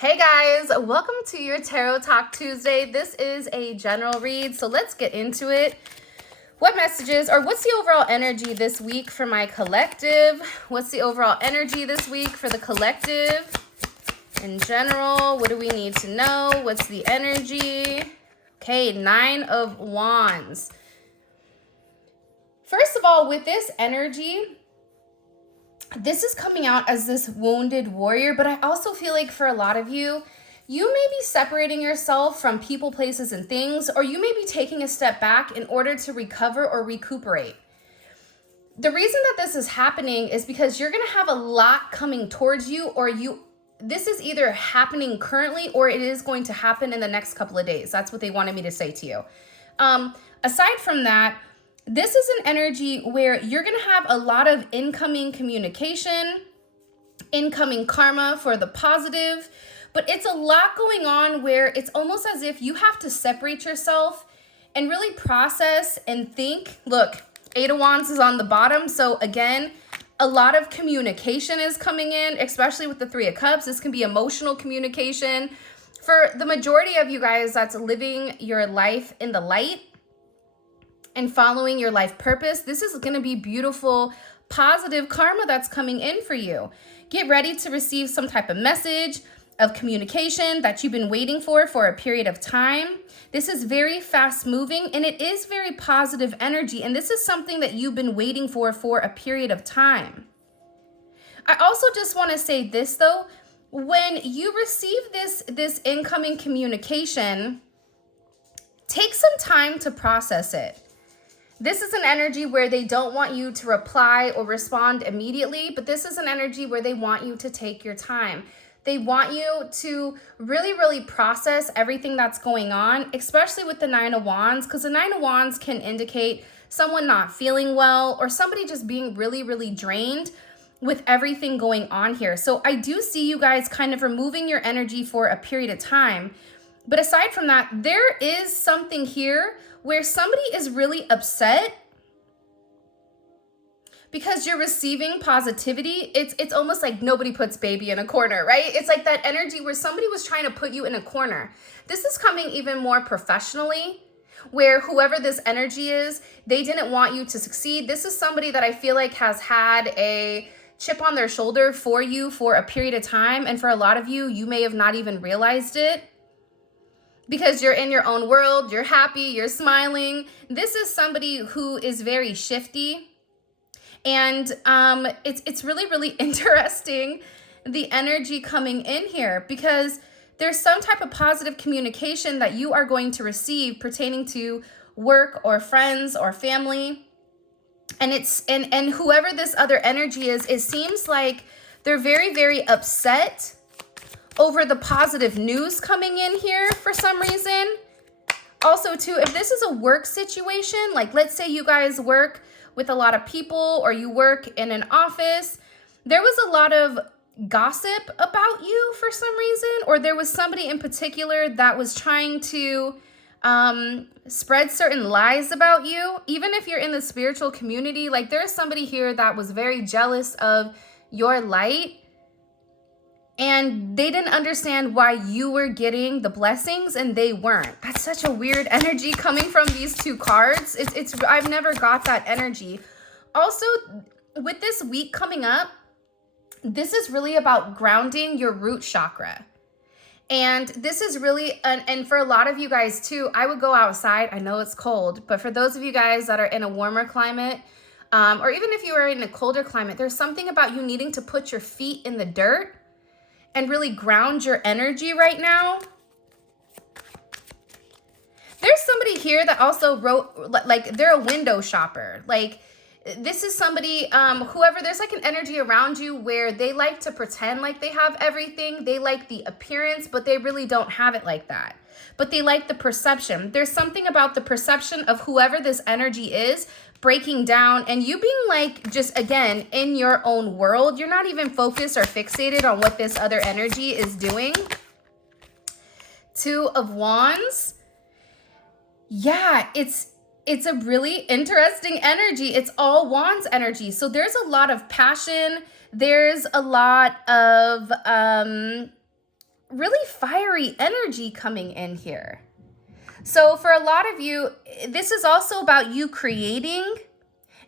Hey guys, welcome to your Tarot Talk Tuesday. This is a general read, so let's get into it. What messages, or what's the overall energy this week for my collective? What's the overall energy this week for the collective? In general, what do we need to know? What's the energy? Okay, 9 of Wands. First of all, with this energy, this is coming out as this wounded warrior, but I also feel like for a lot of you, you may be separating yourself from people, places, and things, or you may be taking a step back in order to recover or recuperate. The reason that this is happening is because you're going to have a lot coming towards you, or this is either happening currently or it is going to happen in the next couple of days. That's what they wanted me to say to you. Aside from that, this is an energy where you're going to have a lot of incoming communication, incoming karma for the positive, but it's a lot going on where it's almost as if you have to separate yourself and really process and think. Look, 8 of Wands is on the bottom. So again, a lot of communication is coming in, especially with the 3 of Cups. This can be emotional communication. For the majority of you guys that's living your life in the light and following your life purpose, this is going to be beautiful, positive karma that's coming in for you. Get ready to receive some type of message of communication that you've been waiting for a period of time. This is very fast moving and it is very positive energy. And this is something that you've been waiting for a period of time. I also just want to say this though, when you receive this incoming communication, take some time to process it. This is an energy where they don't want you to reply or respond immediately, but this is an energy where they want you to take your time. They want you to really, really process everything that's going on, especially with the 9 of Wands, because the 9 of Wands can indicate someone not feeling well or somebody just being really, really drained with everything going on here. So I do see you guys kind of removing your energy for a period of time. But aside from that, there is something here where somebody is really upset because you're receiving positivity. It's almost like nobody puts baby in a corner, right? It's like that energy where somebody was trying to put you in a corner. This is coming even more professionally, where whoever this energy is, they didn't want you to succeed. This is somebody that I feel like has had a chip on their shoulder for you for a period of time. And for a lot of you, you may have not even realized it, because you're in your own world, you're happy, you're smiling. This is somebody who is very shifty. And it's really, really interesting, the energy coming in here, because there's some type of positive communication that you are going to receive pertaining to work or friends or family. And and whoever this other energy is, it seems like they're very, very upset over the positive news coming in here for some reason. Also too, if this is a work situation, like let's say you guys work with a lot of people or you work in an office, there was a lot of gossip about you for some reason, or there was somebody in particular that was trying to spread certain lies about you. Even if you're in the spiritual community, like there's somebody here that was very jealous of your light, and they didn't understand why you were getting the blessings and they weren't. That's such a weird energy coming from these 2 cards. I've never got that energy. Also, with this week coming up, this is really about grounding your root chakra. And this is really, and for a lot of you guys too, I would go outside. I know it's cold, but for those of you guys that are in a warmer climate, or even if you are in a colder climate, there's something about you needing to put your feet in the dirt and really ground your energy right now. There's somebody here that also wrote, like they're a window shopper. Like this is somebody, whoever, there's like an energy around you where they like to pretend like they have everything. They like the appearance, but they really don't have it like that. But they like the perception. There's something about the perception of whoever this energy is breaking down and you being like, just again, in your own world. You're not even focused or fixated on what this other energy is doing. 2 of Wands. Yeah, it's a really interesting energy. It's all Wands energy. So there's a lot of passion. There's a lot of really fiery energy coming in here. So for a lot of you, this is also about you creating.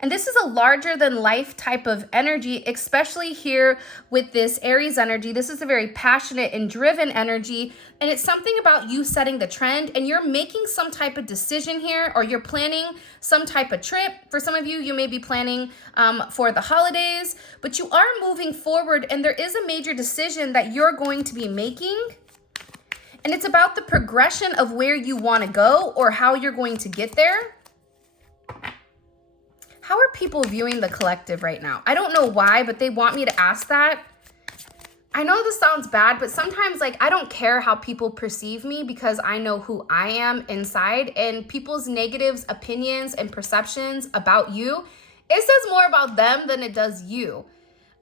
And this is a larger than life type of energy, especially here with this Aries energy. This is a very passionate and driven energy. And it's something about you setting the trend, and you're making some type of decision here, or you're planning some type of trip. For some of you, you may be planning for the holidays, but you are moving forward, and there is a major decision that you're going to be making. And it's about the progression of where you want to go or how you're going to get there. How are people viewing the collective right now? I don't know why, but they want me to ask that. I know this sounds bad, but sometimes like I don't care how people perceive me because I know who I am inside, and people's negatives, opinions, and perceptions about you, it says more about them than it does you.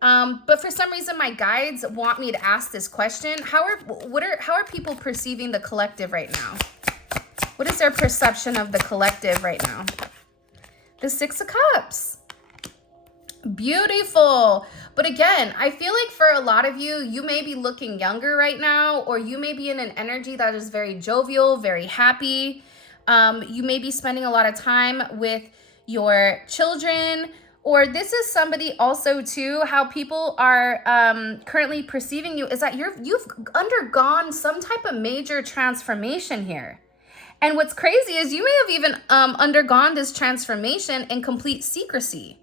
But for some reason, my guides want me to ask this question. How are people perceiving the collective right now? What is their perception of the collective right now? The Six of Cups. Beautiful. But again, I feel like for a lot of you, you may be looking younger right now, or you may be in an energy that is very jovial, very happy. You may be spending a lot of time with your children, or this is somebody also too, how people are currently perceiving you is that you've undergone some type of major transformation here. And what's crazy is you may have even undergone this transformation in complete secrecy.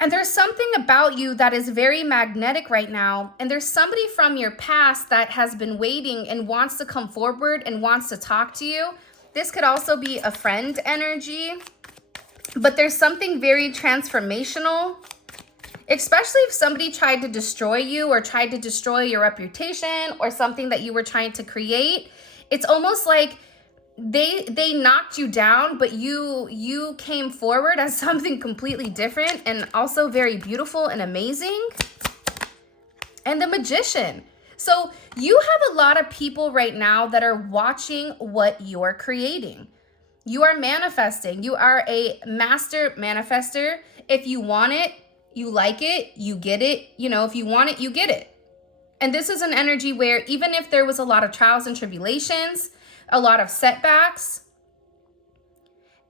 And there's something about you that is very magnetic right now. And there's somebody from your past that has been waiting and wants to come forward and wants to talk to you. This could also be a friend energy. But there's something very transformational, especially if somebody tried to destroy you or tried to destroy your reputation or something that you were trying to create. It's almost like they knocked you down, but you came forward as something completely different and also very beautiful and amazing. And the Magician. So you have a lot of people right now that are watching what you're creating. You are manifesting. You are a master manifester. If you want it, you like it, you get it. You know, if you want it, you get it. And this is an energy where even if there was a lot of trials and tribulations, a lot of setbacks,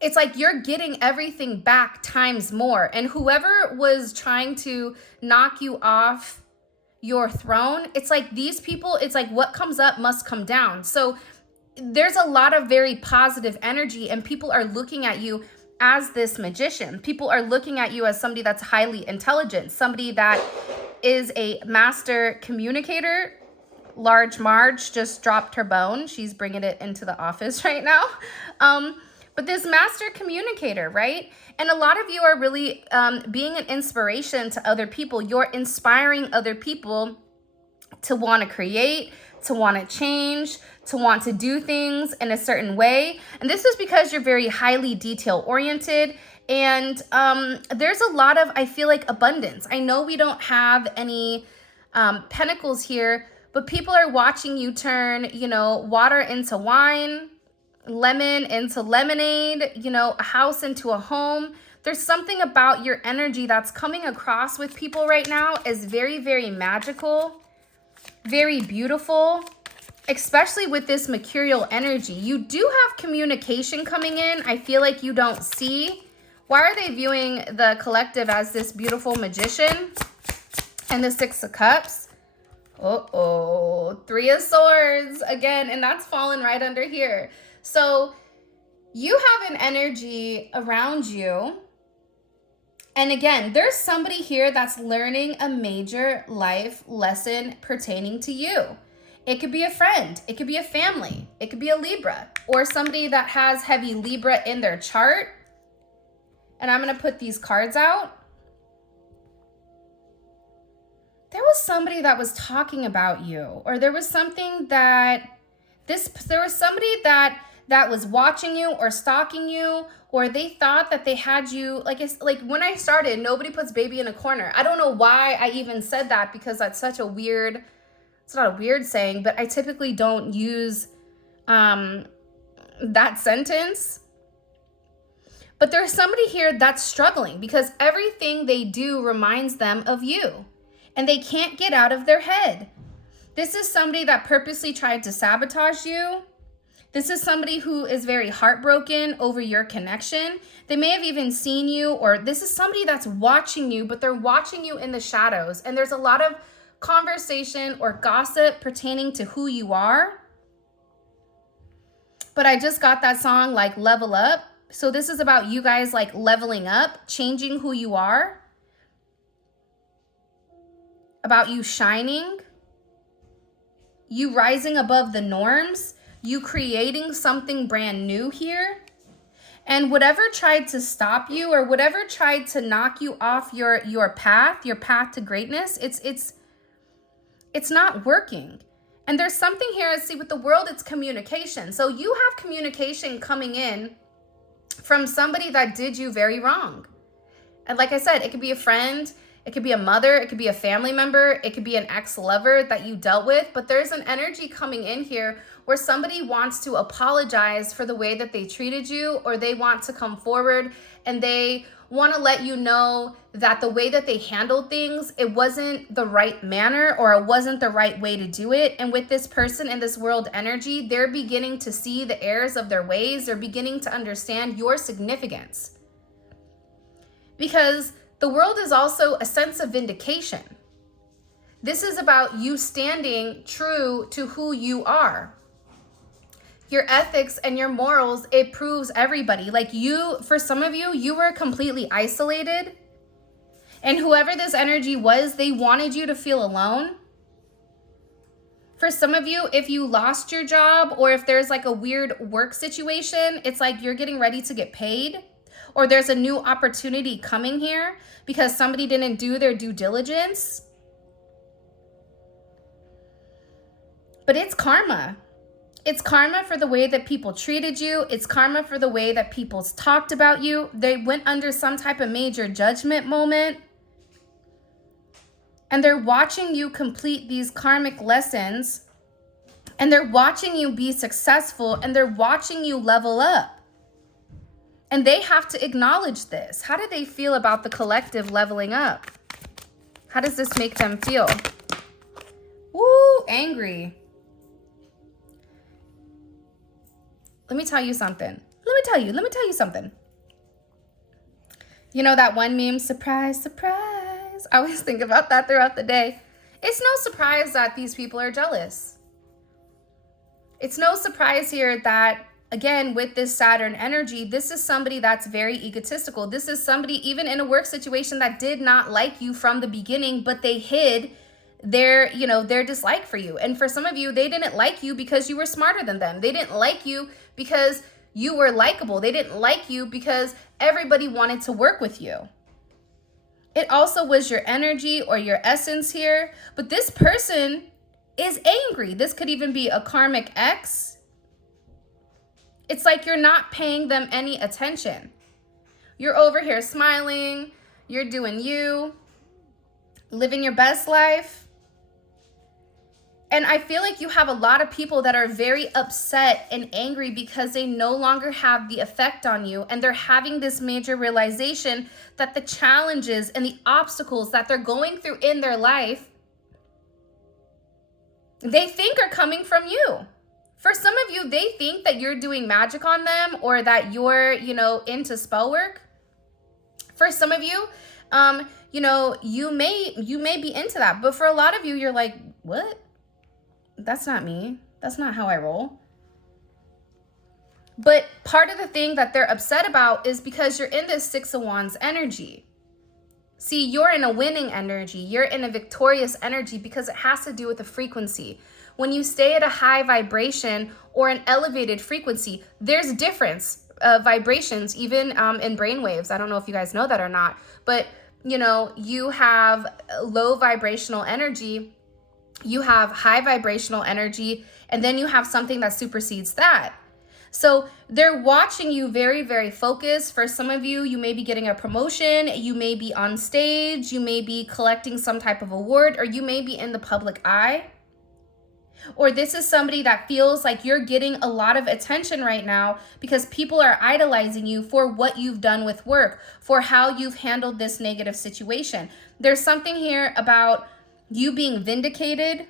it's like you're getting everything back times more. And whoever was trying to knock you off your throne, it's like these people, it's like what comes up must come down. So there's a lot of very positive energy, and people are looking at you as this magician. People are looking at you as somebody that's highly intelligent, somebody that is a master communicator. Large Marge just dropped her bone. She's bringing it into the office right now. But this master communicator, right? And a lot of you are really being an inspiration to other people. You're inspiring other people to want to create, to want to change, to want to do things in a certain way. And this is because you're very highly detail oriented. And there's a lot of, I feel like, abundance. I know we don't have any pentacles here, but people are watching you turn, you know, water into wine, lemon into lemonade, you know, a house into a home. There's something about your energy that's coming across with people right now is very, very magical, very beautiful, especially with this mercurial energy. You do have communication coming in. I feel like you don't see. Why are they viewing the collective as this beautiful magician and the Six of Cups? Three of Swords again, and that's fallen right under here. So you have an energy around you. And again, there's somebody here that's learning a major life lesson pertaining to you. It could be a friend, it could be a family, it could be a Libra, or somebody that has heavy Libra in their chart. And I'm going to put these cards out. There was somebody that was talking about you, or there was something that there was somebody that was watching you or stalking you, or they thought that they had you, like when I started, nobody puts baby in a corner. I don't know why I even said that, because that's such a weird, it's not a weird saying, but I typically don't use that sentence. But there's somebody here that's struggling because everything they do reminds them of you, and they can't get out of their head. This is somebody that purposely tried to sabotage you. This is somebody who is very heartbroken over your connection. They may have even seen you, or this is somebody that's watching you, but they're watching you in the shadows. And there's a lot of conversation or gossip pertaining to who you are. But I just got that song, like, Level Up. So this is about you guys, like, leveling up, changing who you are, about you shining, you rising above the norms, you creating something brand new here. And whatever tried to stop you, or whatever tried to knock you off your path to greatness, it's not working. And there's something here, see, with the world, it's communication. So you have communication coming in from somebody that did you very wrong. And like I said, it could be a friend, it could be a mother, it could be a family member, it could be an ex-lover that you dealt with, but there's an energy coming in here where somebody wants to apologize for the way that they treated you, or they want to come forward and they want to let you know that the way that they handled things, it wasn't the right manner, or it wasn't the right way to do it. And with this person in this world energy, they're beginning to see the errors of their ways. They're beginning to understand your significance. Because the world is also a sense of vindication. This is about you standing true to who you are. Your ethics and your morals, it proves everybody. Like you, for some of you, you were completely isolated. And whoever this energy was, they wanted you to feel alone. For some of you, if you lost your job, or if there's like a weird work situation, it's like you're getting ready to get paid, or there's a new opportunity coming here because somebody didn't do their due diligence. But it's karma. It's karma for the way that people treated you. It's karma for the way that people talked about you. They went under some type of major judgment moment. And they're watching you complete these karmic lessons. And they're watching you be successful. And they're watching you level up. And they have to acknowledge this. How do they feel about the collective leveling up? How does this make them feel? Woo, angry. Let me tell you something. Let me tell you something. You know that one meme, surprise, surprise. I always think about that throughout the day. It's no surprise that these people are jealous. It's no surprise here that, again, with this Saturn energy, this is somebody that's very egotistical. This is somebody, even in a work situation, that did not like you from the beginning, but they hid their dislike for you. And for some of you, they didn't like you because you were smarter than them. They didn't like you because you were likable. They didn't like you because everybody wanted to work with you. It also was your energy or your essence here. But this person is angry. This could even be a karmic ex. It's like you're not paying them any attention. You're over here smiling. You're doing you, living your best life. And I feel like you have a lot of people that are very upset and angry because they no longer have the effect on you. And they're having this major realization that the challenges and the obstacles that they're going through in their life, they think are coming from you. For some of you, they think that you're doing magic on them, or that you're, into spell work. For some of you, you may be into that. But for a lot of you, you're like, what? That's not me. That's not how I roll. But part of the thing that they're upset about is because you're in this Six of Wands energy. See, you're in a winning energy. You're in a victorious energy because it has to do with the frequency. When you stay at a high vibration or an elevated frequency, there's difference vibrations, even in brainwaves. I don't know if you guys know that or not, but you have low vibrational energy, you have high vibrational energy, and then you have something that supersedes that. So they're watching you very, very focused. For some of you, you may be getting a promotion, you may be on stage, you may be collecting some type of award, or you may be in the public eye. Or this is somebody that feels like you're getting a lot of attention right now because people are idolizing you for what you've done with work, for how you've handled this negative situation. There's something here about you being vindicated.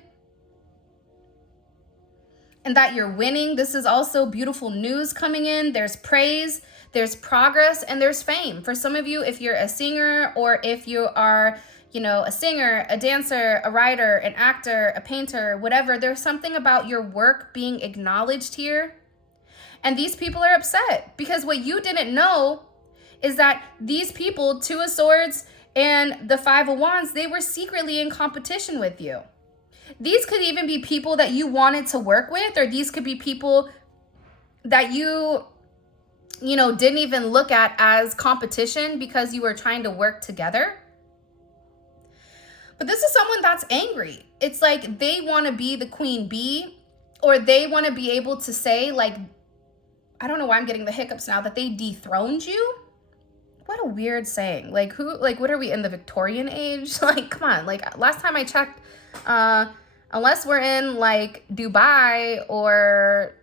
and that you're winning. This is also beautiful news coming in. There's praise, there's progress, and there's fame. For some of you, if you're a singer, or if you are, you know, a singer, a dancer, a writer, an actor, a painter, whatever, there's something about your work being acknowledged here. And these people are upset because what you didn't know is that these people, Two of Swords and the Five of Wands, they were secretly in competition with you. These could even be people that you wanted to work with, or these could be people that you know, didn't even look at as competition because you were trying to work together. But this is someone that's angry. It's like they want to be the queen bee, or they want to be able to say, like, I don't know why I'm getting the hiccups now, that they dethroned you. What a weird saying. Like, who, like, what are we in the Victorian age? Like, come on. Like, last time I checked, unless we're in like Dubai or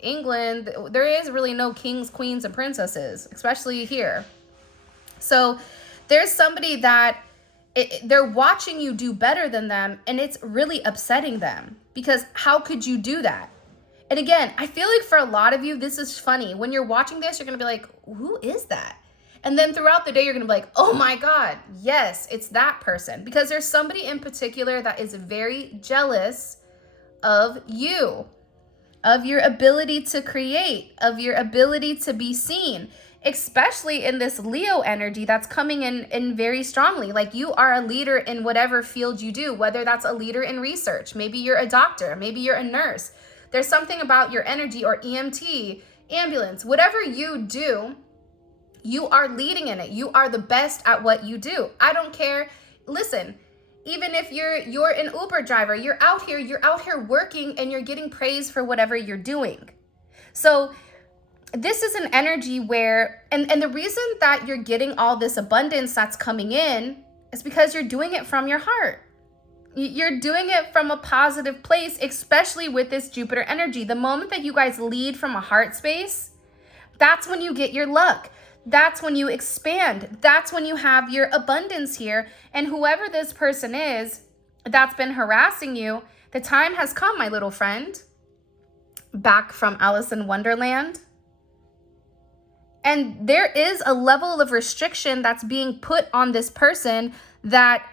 England, there is really no kings, queens, and princesses, especially here. So there's somebody that they're watching you do better than them, and it's really upsetting them because how could you do that? And again, I feel like for a lot of you, this is funny. When you're watching this, you're going to be like, who is that? And then throughout the day, you're going to be like, oh my God, yes, it's that person. Because there's somebody in particular that is very jealous of you, of your ability to create, of your ability to be seen, especially in this Leo energy that's coming in very strongly. Like, you are a leader in whatever field you do, whether that's a leader in research. Maybe you're a doctor, maybe you're a nurse. There's something about your energy, or EMT, ambulance, whatever you do, you are leading in it. You are the best at what you do. I don't care. Listen, even if you're an Uber driver, you're out here working, and you're getting praise for whatever you're doing. So this is an energy where, and the reason that you're getting all this abundance that's coming in is because you're doing it from your heart. You're doing it from a positive place, especially with this Jupiter energy. The moment that you guys lead from a heart space, that's when you get your luck. That's when you expand. That's when you have your abundance here. And whoever this person is that's been harassing you, the time has come, my little friend, back from Alice in Wonderland. And there is a level of restriction that's being put on this person that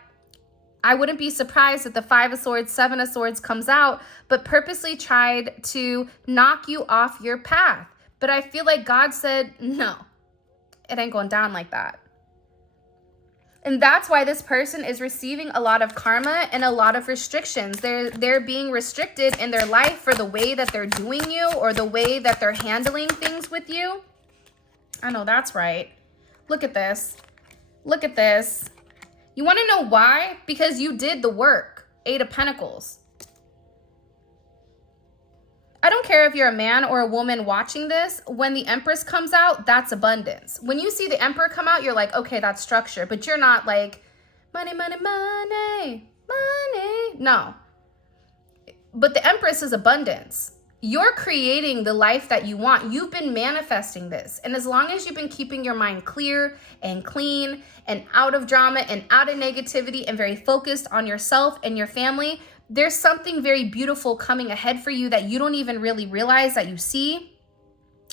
I wouldn't be surprised if the Five of Swords, Seven of Swords comes out, but purposely tried to knock you off your path. But I feel like God said, no, it ain't going down like that. And that's why this person is receiving a lot of karma and a lot of restrictions. They're being restricted in their life for the way that they're doing you, or the way that they're handling things with you. I know that's right. Look at this. Look at this. You want to know why? Because you did the work. Eight of Pentacles. I don't care if you're a man or a woman watching this. When the Empress comes out, that's abundance. When you see the Emperor come out, you're like, okay, that's structure. But you're not like, money, money, money, money. No. But the Empress is abundance. You're creating the life that you want. You've been manifesting this. And as long as you've been keeping your mind clear and clean and out of drama and out of negativity and very focused on yourself and your family, there's something very beautiful coming ahead for you that you don't even really realize that you see.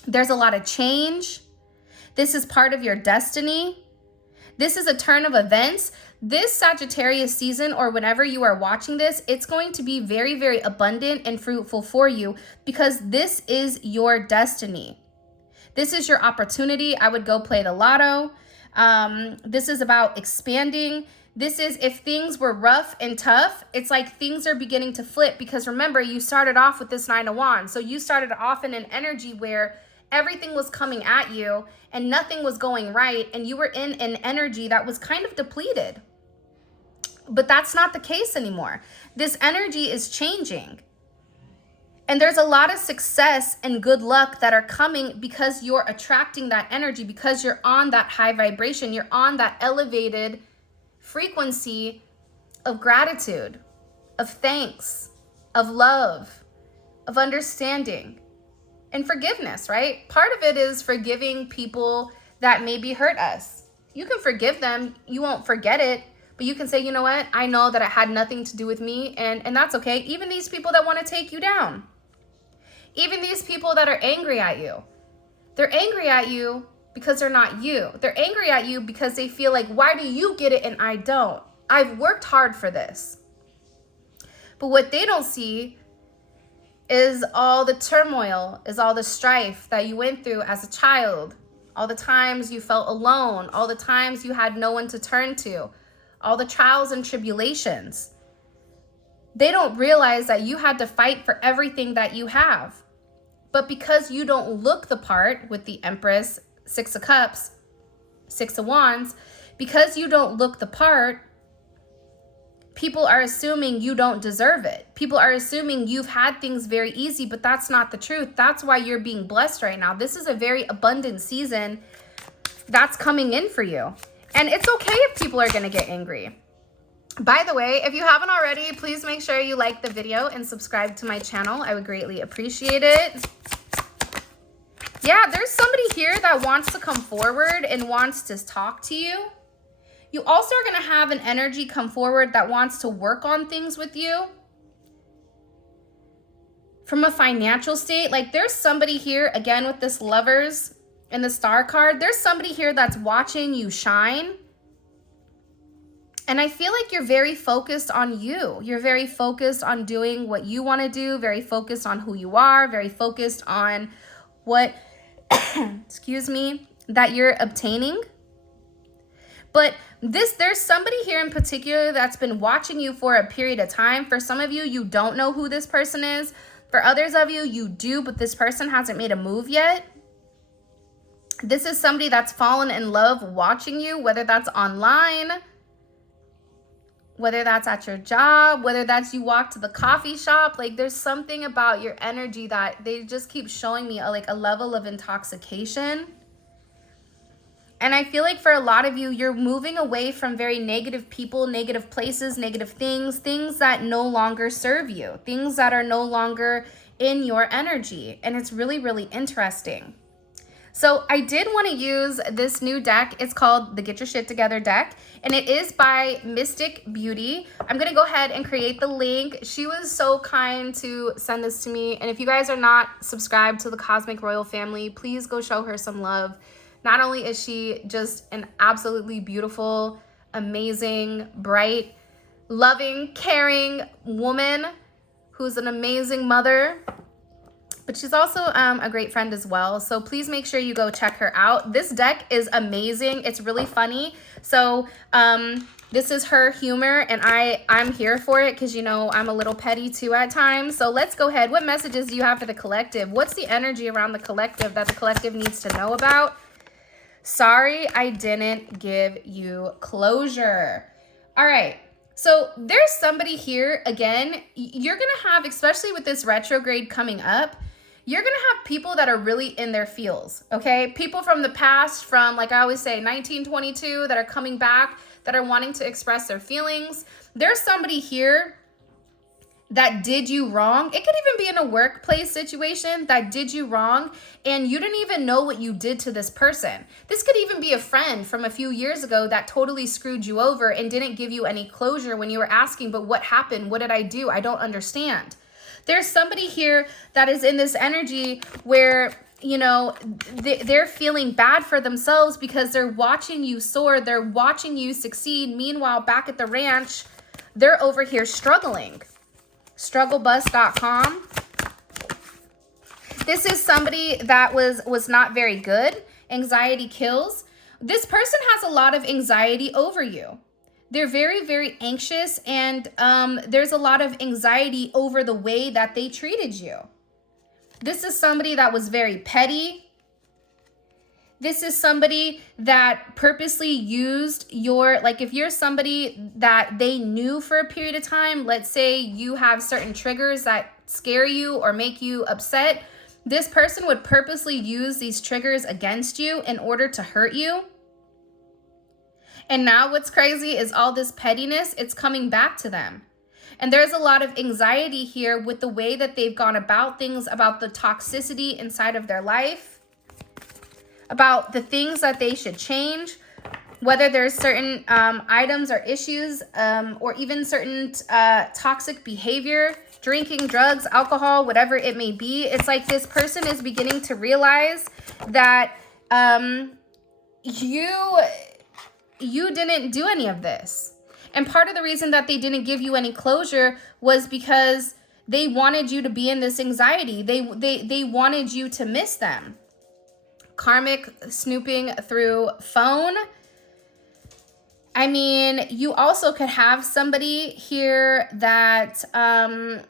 There's a lot of change. This is part of your destiny. This is a turn of events. This Sagittarius season, or whenever you are watching this, it's going to be very, very abundant and fruitful for you because this is your destiny. This is your opportunity. I would go play the lotto. This is about expanding. This is, if things were rough and tough, it's like things are beginning to flip, because remember, you started off with this Nine of Wands. So you started off in an energy where everything was coming at you and nothing was going right, and you were in an energy that was kind of depleted. But that's not the case anymore. This energy is changing. And there's a lot of success and good luck that are coming because you're attracting that energy, because you're on that high vibration. You're on that elevated frequency of gratitude, of thanks, of love, of understanding, and forgiveness, right? Part of it is forgiving people that maybe hurt us. You can forgive them. You won't forget it. But you can say, you know what? I know that it had nothing to do with me, and that's okay. Even these people that want to take you down. Even these people that are angry at you, they're angry at you because they're not you. They're angry at you because they feel like, why do you get it and I don't? I've worked hard for this. But what they don't see is all the turmoil, is all the strife that you went through as a child, all the times you felt alone, all the times you had no one to turn to, all the trials and tribulations. They don't realize that you had to fight for everything that you have. But because you don't look the part with the Empress, Six of Cups, Six of Wands, because you don't look the part, people are assuming you don't deserve it. People are assuming you've had things very easy, but that's not the truth. That's why you're being blessed right now. This is a very abundant season that's coming in for you. And it's okay if people are going to get angry. By the way, if you haven't already, please make sure you like the video and subscribe to my channel. I would greatly appreciate it. Yeah, there's somebody here that wants to come forward and wants to talk to you. You also are going to have an energy come forward that wants to work on things with you. From a financial state, like there's somebody here, again with this Lovers and the Star card, there's somebody here that's watching you shine. And I feel like you're very focused on you. You're very focused on doing what you want to do, very focused on who you are, very focused on what, excuse me, that you're obtaining. But there's somebody here in particular that's been watching you for a period of time. For some of you, you don't know who this person is. For others of you, you do, but this person hasn't made a move yet. This is somebody that's fallen in love watching you, whether that's online, whether that's at your job, whether that's you walk to the coffee shop. Like there's something about your energy that they just keep showing me like a level of intoxication. And I feel like for a lot of you, you're moving away from very negative people, negative places, negative things, things that no longer serve you, things that are no longer in your energy. And it's really, really interesting. So I did want to use this new deck. It's called the Get Your Shit Together deck, and it is by MysticBeauutie. I'm going to go ahead and create the link. She was so kind to send this to me. And if you guys are not subscribed to the Cosmic Royal family, please go show her some love. Not only is she just an absolutely beautiful, amazing, bright, loving, caring woman who's an amazing mother, but she's also a great friend as well. So please make sure you go check her out. This deck is amazing. It's really funny. So this is her humor, and I'm here for it because, you know, I'm a little petty too at times. So let's go ahead. What messages do you have for the collective? What's the energy around the collective that the collective needs to know about? Sorry, I didn't give you closure. All right. So there's somebody here, again, you're going to have, especially with this retrograde coming up, you're going to have people that are really in their feels, okay? People from the past, from, like I always say, 1922, that are coming back, that are wanting to express their feelings. There's somebody here that did you wrong. It could even be in a workplace situation that did you wrong, and you didn't even know what you did to this person. This could even be a friend from a few years ago that totally screwed you over and didn't give you any closure when you were asking, but what happened? What did I do? I don't understand. There's somebody here that is in this energy where, you know, they're feeling bad for themselves because they're watching you soar. They're watching you succeed. Meanwhile, back at the ranch, they're over here struggling. Strugglebus.com. This is somebody that was not very good. Anxiety kills. This person has a lot of anxiety over you. They're very, very anxious, and there's a lot of anxiety over the way that they treated you. This is somebody that was very petty. This is somebody that purposely used your, like if you're somebody that they knew for a period of time, let's say you have certain triggers that scare you or make you upset, this person would purposely use these triggers against you in order to hurt you. And now what's crazy is all this pettiness, it's coming back to them. And there's a lot of anxiety here with the way that they've gone about things, about the toxicity inside of their life, about the things that they should change, whether there's certain items or issues or even certain toxic behavior, drinking, drugs, alcohol, whatever it may be. It's like this person is beginning to realize that you didn't do any of this. And part of the reason that they didn't give you any closure was because they wanted you to be in this anxiety. They wanted you to miss them. Karmic snooping through phone. I mean, you also could have somebody here that, karmic.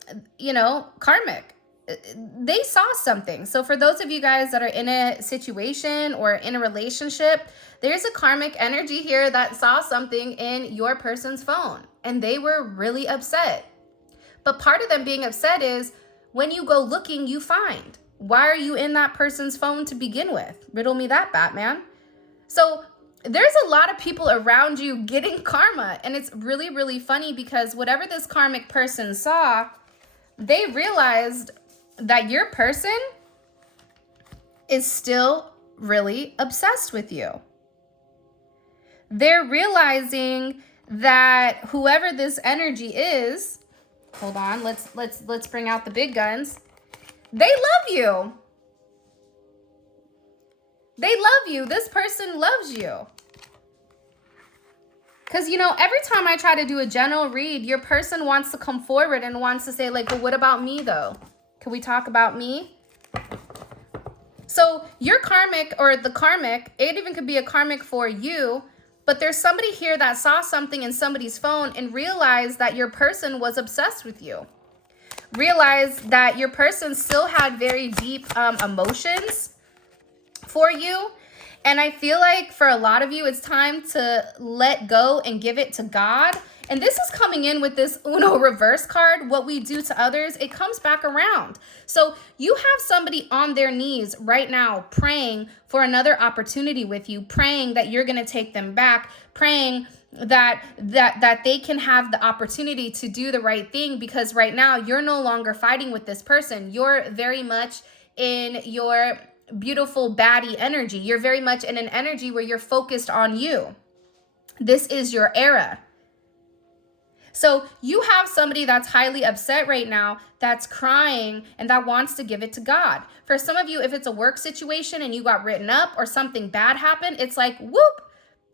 They saw something. So for those of you guys that are in a situation or in a relationship, there's a karmic energy here that saw something in your person's phone and they were really upset. But part of them being upset is when you go looking, you find. Why are you in that person's phone to begin with? Riddle me that, Batman. So there's a lot of people around you getting karma. And it's really, really funny because whatever this karmic person saw, they realized that your person is still really obsessed with you. They're realizing that whoever this energy is, hold on, let's bring out the big guns. They love you. They love you. This person loves you. Because, every time I try to do a general read, your person wants to come forward and wants to say, like, well, what about me, though? Can we talk about me? So your karmic or the karmic, it even could be a karmic for you, but there's somebody here that saw something in somebody's phone and realized that your person was obsessed with you. Realized that your person still had very deep emotions for you. And I feel like for a lot of you, it's time to let go and give it to God. And this is coming in with this Uno reverse card. What we do to others, it comes back around. So you have somebody on their knees right now praying for another opportunity with you, praying that you're going to take them back, praying that they can have the opportunity to do the right thing, because right now you're no longer fighting with this person. You're very much in your beautiful baddie energy. You're very much in an energy where you're focused on you. This is your era. So you have somebody that's highly upset right now, that's crying and that wants to give it to God. For some of you, if it's a work situation and you got written up or something bad happened, it's like, whoop,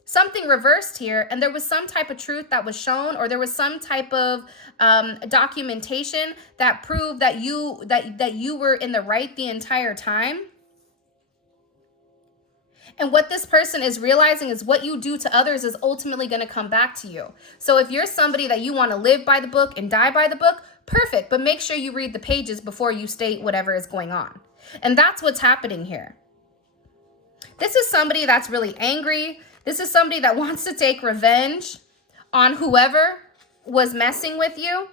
something reversed here. And there was some type of truth that was shown, or there was some type of documentation that proved that you were in the right the entire time. And what this person is realizing is what you do to others is ultimately going to come back to you. So if you're somebody that you want to live by the book and die by the book, perfect. But make sure you read the pages before you state whatever is going on. And that's what's happening here. This is somebody that's really angry. This is somebody that wants to take revenge on whoever was messing with you.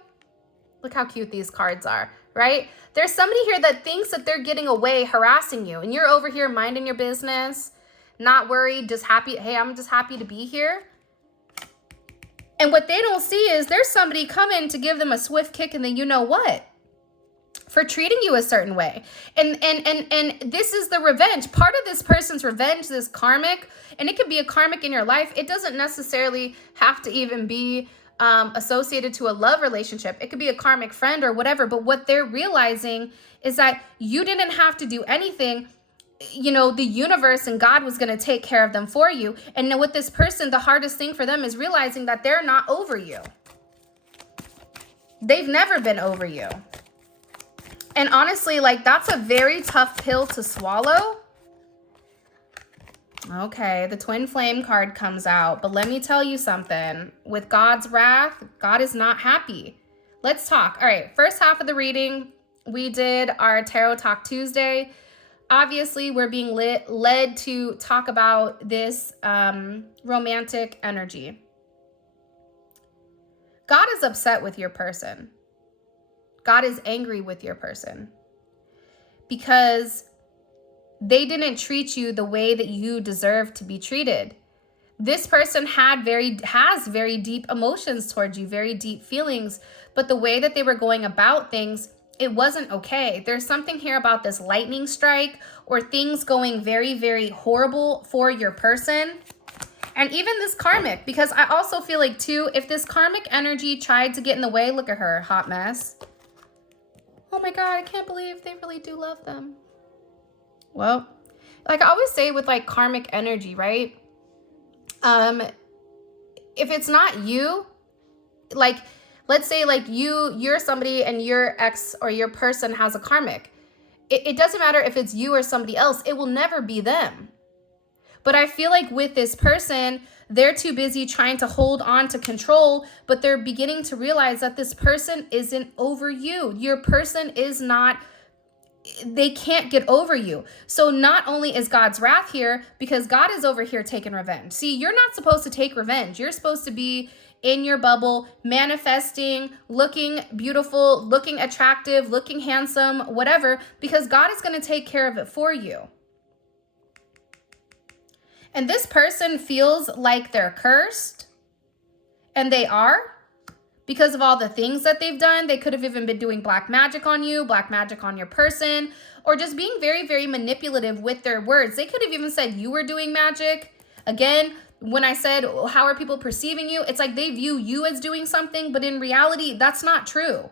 Look how cute these cards are, right? There's somebody here that thinks that they're getting away harassing you, and you're over here minding your business, not worried, just happy. Hey, I'm just happy to be here. And what they don't see is there's somebody coming to give them a swift kick in the you know what for treating you a certain way. And this is the revenge. Part of this person's revenge, this karmic, and it could be a karmic in your life. It doesn't necessarily have to even be associated to a love relationship. It could be a karmic friend or whatever. But what they're realizing is that you didn't have to do anything. You know, the universe and God was going to take care of them for you. And with this person, the hardest thing for them is realizing that they're not over you. They've never been over you. And honestly, like, that's a very tough pill to swallow. Okay, the twin flame card comes out. But let me tell you something. With God's wrath, God is not happy. Let's talk. All right, first half of the reading, we did our Tarot Talk Tuesday. Obviously, we're being led to talk about this romantic energy. God is upset with your person. God is angry with your person because they didn't treat you the way that you deserve to be treated. This person has very deep emotions towards you, very deep feelings, but the way that they were going about things, it wasn't okay. There's something here about this lightning strike or things going very, very horrible for your person. And even this karmic, because I also feel like too, if this karmic energy tried to get in the way, look at her, hot mess. oh my God, I can't believe they really do love them. Well, like I always say with like karmic energy, right? If it's not you, like, let's say like you're somebody and your ex or your person has a karmic. It doesn't matter if it's you or somebody else. It will never be them. But I feel like with this person, they're too busy trying to hold on to control, but they're beginning to realize that this person isn't over you. Your person is not, they can't get over you. So not only is God's wrath here, because God is over here taking revenge. See, you're not supposed to take revenge. You're supposed to be in your bubble, manifesting, looking beautiful, looking attractive, looking handsome, whatever, because God is going to take care of it for you. And this person feels like they're cursed, and they are, because of all the things that they've done. They could have even been doing black magic on you, black magic on your person, or just being very, very manipulative with their words. They could have even said you were doing magic. Again, when I said, how are people perceiving you? It's like they view you as doing something, but in reality, that's not true.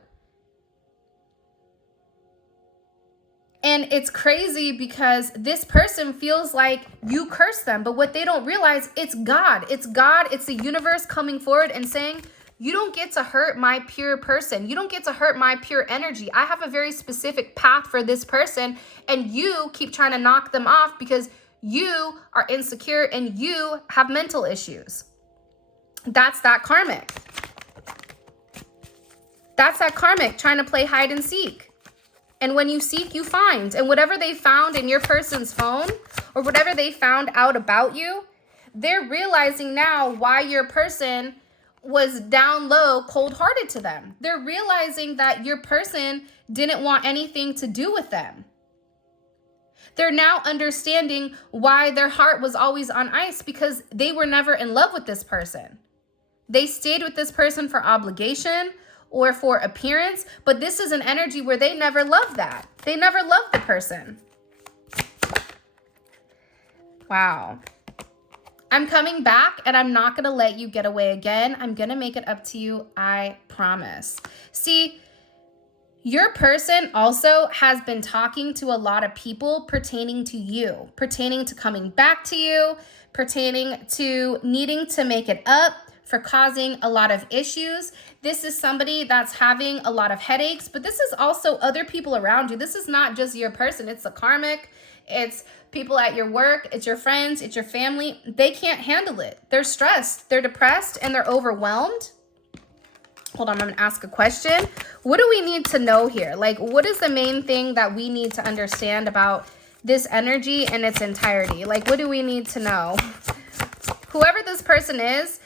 And it's crazy because this person feels like you curse them, but what they don't realize, it's God. It's God. It's the universe coming forward and saying, you don't get to hurt my pure person. You don't get to hurt my pure energy. I have a very specific path for this person, and you keep trying to knock them off because you are insecure and you have mental issues. That's that karmic. That's that karmic trying to play hide and seek. And when you seek, you find. And whatever they found in your person's phone or whatever they found out about you, they're realizing now why your person was down low, cold-hearted to them. They're realizing that your person didn't want anything to do with them. They're now understanding why their heart was always on ice, because they were never in love with this person. They stayed with this person for obligation or for appearance, but this is an energy where they never loved that. They never loved the person. Wow. I'm coming back, and I'm not going to let you get away again. I'm going to make it up to you. I promise. See, your person also has been talking to a lot of people pertaining to you, pertaining to coming back to you, pertaining to needing to make it up for causing a lot of issues. This is somebody that's having a lot of headaches, but this is also other people around you. This is not just your person. It's a karmic. It's people at your work. It's your friends. It's your family. They can't handle it. They're stressed. They're depressed, and they're overwhelmed. Hold on, I'm going to ask a question. What do we need to know here? Like, what is the main thing that we need to understand about this energy in its entirety? Like, what do we need to know? Whoever this person is,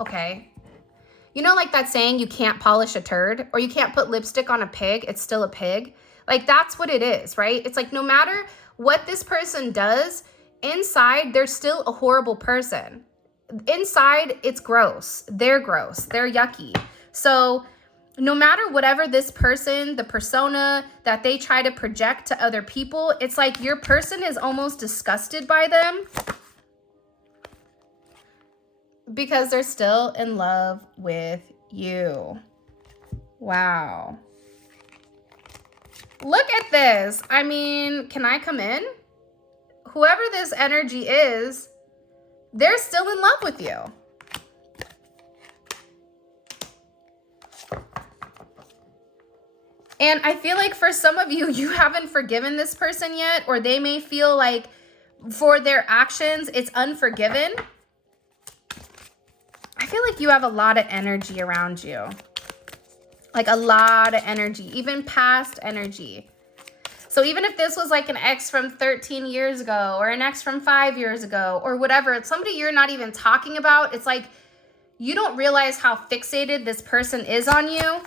okay. You know, like that saying, you can't polish a turd, or you can't put lipstick on a pig, it's still a pig. Like, that's what it is, right? It's like, no matter what this person does, inside, they're still a horrible person. Inside, it's gross. They're yucky. So no matter whatever this person, the persona that they try to project to other people, it's like your person is almost disgusted by them because they're still in love with you. Wow. Look at this. I mean, can I come in? Whoever this energy is, they're still in love with you. And I feel like for some of you, you haven't forgiven this person yet, or they may feel like for their actions, it's unforgiven. I feel like you have a lot of energy around you. Like a lot of energy, even past energy. So even if this was like an ex from 13 years ago, or an ex from 5 years ago, or whatever, it's somebody you're not even talking about. It's like you don't realize how fixated this person is on you.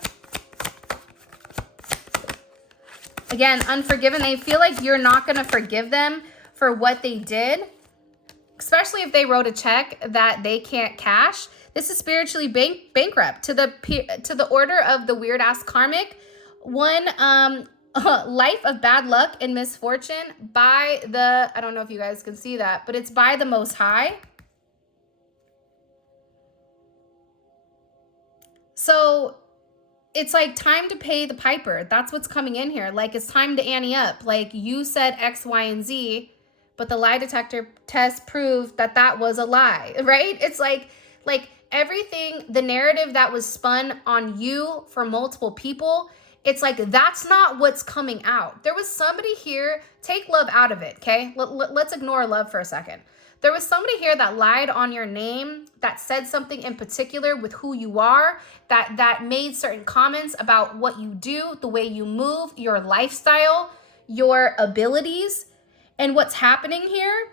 Again, unforgiven. They feel like you're not going to forgive them for what they did, especially if they wrote a check that they can't cash. This is spiritually bankrupt to the order of the weird ass karmic. One life of bad luck and misfortune by the, I don't know if you guys can see that, but it's by the Most High. So it's like time to pay the piper. That's what's coming in here. Like, it's time to ante up. Like, you said X, Y, and Z, but the lie detector test proved that that was a lie, right? It's like everything, the narrative that was spun on you for multiple people, it's like, that's not what's coming out. There was somebody here, take love out of it, okay? Let's ignore love for a second. There was somebody here that lied on your name, that said something in particular with who you are, that made certain comments about what you do, the way you move, your lifestyle, your abilities. And what's happening here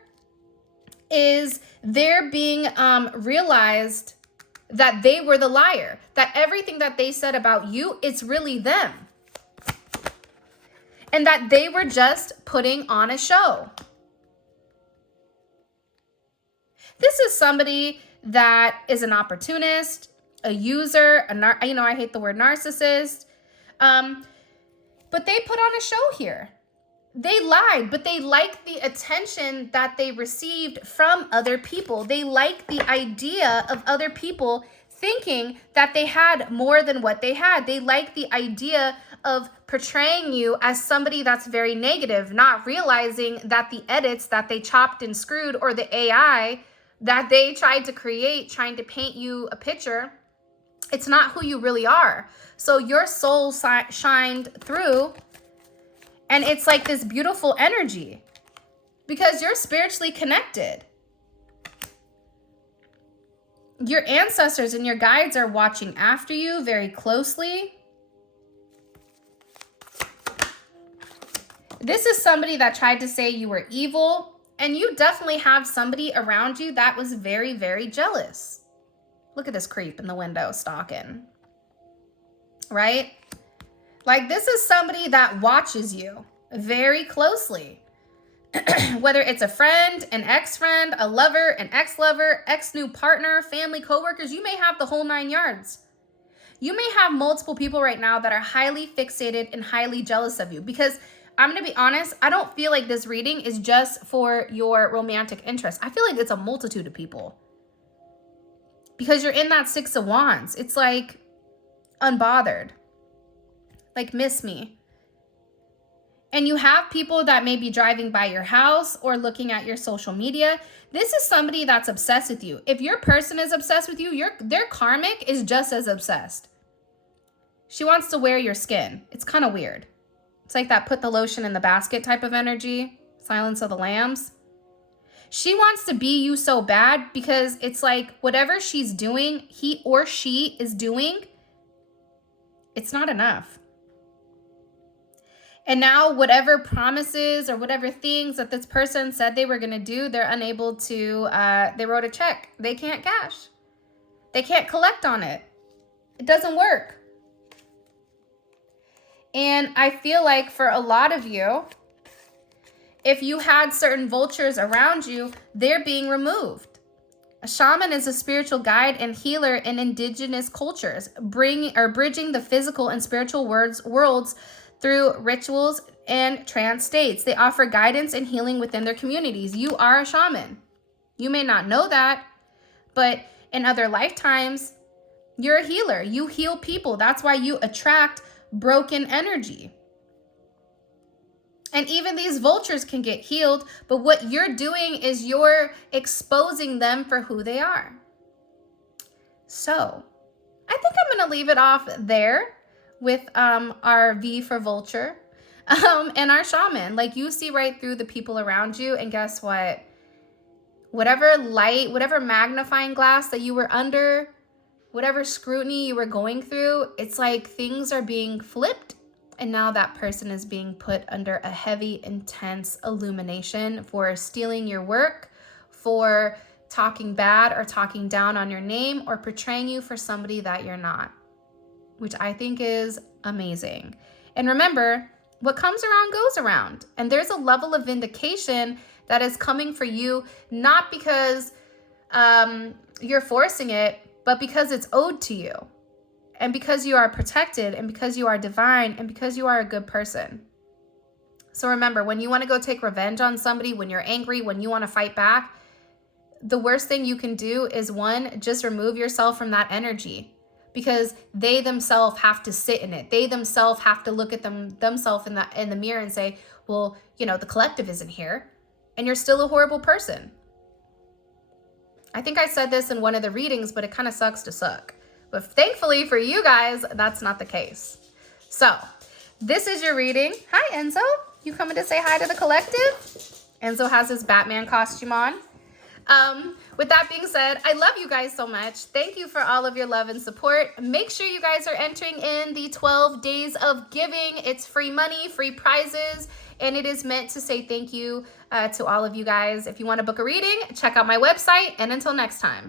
is they're being realized that they were the liar, that everything that they said about you, it's really them. And that they were just putting on a show. This is somebody that is an opportunist, a user, I hate the word narcissist, but they put on a show here. They lied, but they liked the attention that they received from other people. They liked the idea of other people thinking that they had more than what they had. They liked the idea of portraying you as somebody that's very negative, not realizing that the edits that they chopped and screwed, or the AI that they tried to create, trying to paint you a picture, it's not who you really are. So your soul shined through, and it's like this beautiful energy because you're spiritually connected. Your ancestors and your guides are watching after you very closely. This is somebody that tried to say you were evil, and you definitely have somebody around you that was very, very jealous. Look at this creep in the window stalking, right? Like, this is somebody that watches you very closely. Whether it's a friend, an ex-friend, a lover, an ex-lover, ex-new partner, family, coworkers, you may have the whole 9 yards. You may have multiple people right now that are highly fixated and highly jealous of you, because I'm going to be honest, I don't feel like this reading is just for your romantic interest. I feel like it's a multitude of people. Because you're in that 6 of Wands. It's like unbothered. Like, miss me. And you have people that may be driving by your house or looking at your social media. This is somebody that's obsessed with you. If your person is obsessed with you, their karmic is just as obsessed. She wants to wear your skin. It's kind of weird. It's like that put the lotion in the basket type of energy. Silence of the Lambs. She wants to be you so bad because it's like whatever she's doing, he or she is doing, it's not enough. And now whatever promises or whatever things that this person said they were going to do, they're unable to, they wrote a check. They can't cash. They can't collect on it. It doesn't work. And I feel like for a lot of you, if you had certain vultures around you, they're being removed. A shaman is a spiritual guide and healer in indigenous cultures, bridging the physical and spiritual worlds through rituals and trance states. They offer guidance and healing within their communities. You are a shaman. You may not know that, but in other lifetimes, you're a healer. You heal people. That's why you attract broken energy. And even these vultures can get healed, but what you're doing is you're exposing them for who they are. So I think I'm going to leave it off there with our V for vulture and our shaman. Like, you see right through the people around you, and guess what? Whatever light, whatever magnifying glass that you were under, whatever scrutiny you were going through, it's like things are being flipped. And now that person is being put under a heavy, intense illumination for stealing your work, for talking bad or talking down on your name, or portraying you for somebody that you're not, which I think is amazing. And remember, what comes around goes around. And there's a level of vindication that is coming for you, not because you're forcing it, but because it's owed to you. And because you are protected, and because you are divine, and because you are a good person. So remember, when you want to go take revenge on somebody, when you're angry, when you want to fight back, the worst thing you can do is, one, just remove yourself from that energy. because they themselves have to sit in it. They themselves have to look at themselves in the mirror and say, well, you know, the collective isn't here and you're still a horrible person. I think I said this in one of the readings, but it kind of sucks to suck. But thankfully for you guys, that's not the case. So this is your reading. Hi, Enzo. You coming to say hi to the collective? Enzo has his Batman costume on. With that being said, I love you guys so much. Thank you for all of your love and support. Make sure you guys are entering in the 12 days of giving. It's free money, free prizes, and it is meant to say thank you to all of you guys. If you want to book a reading, check out my website, and until next time.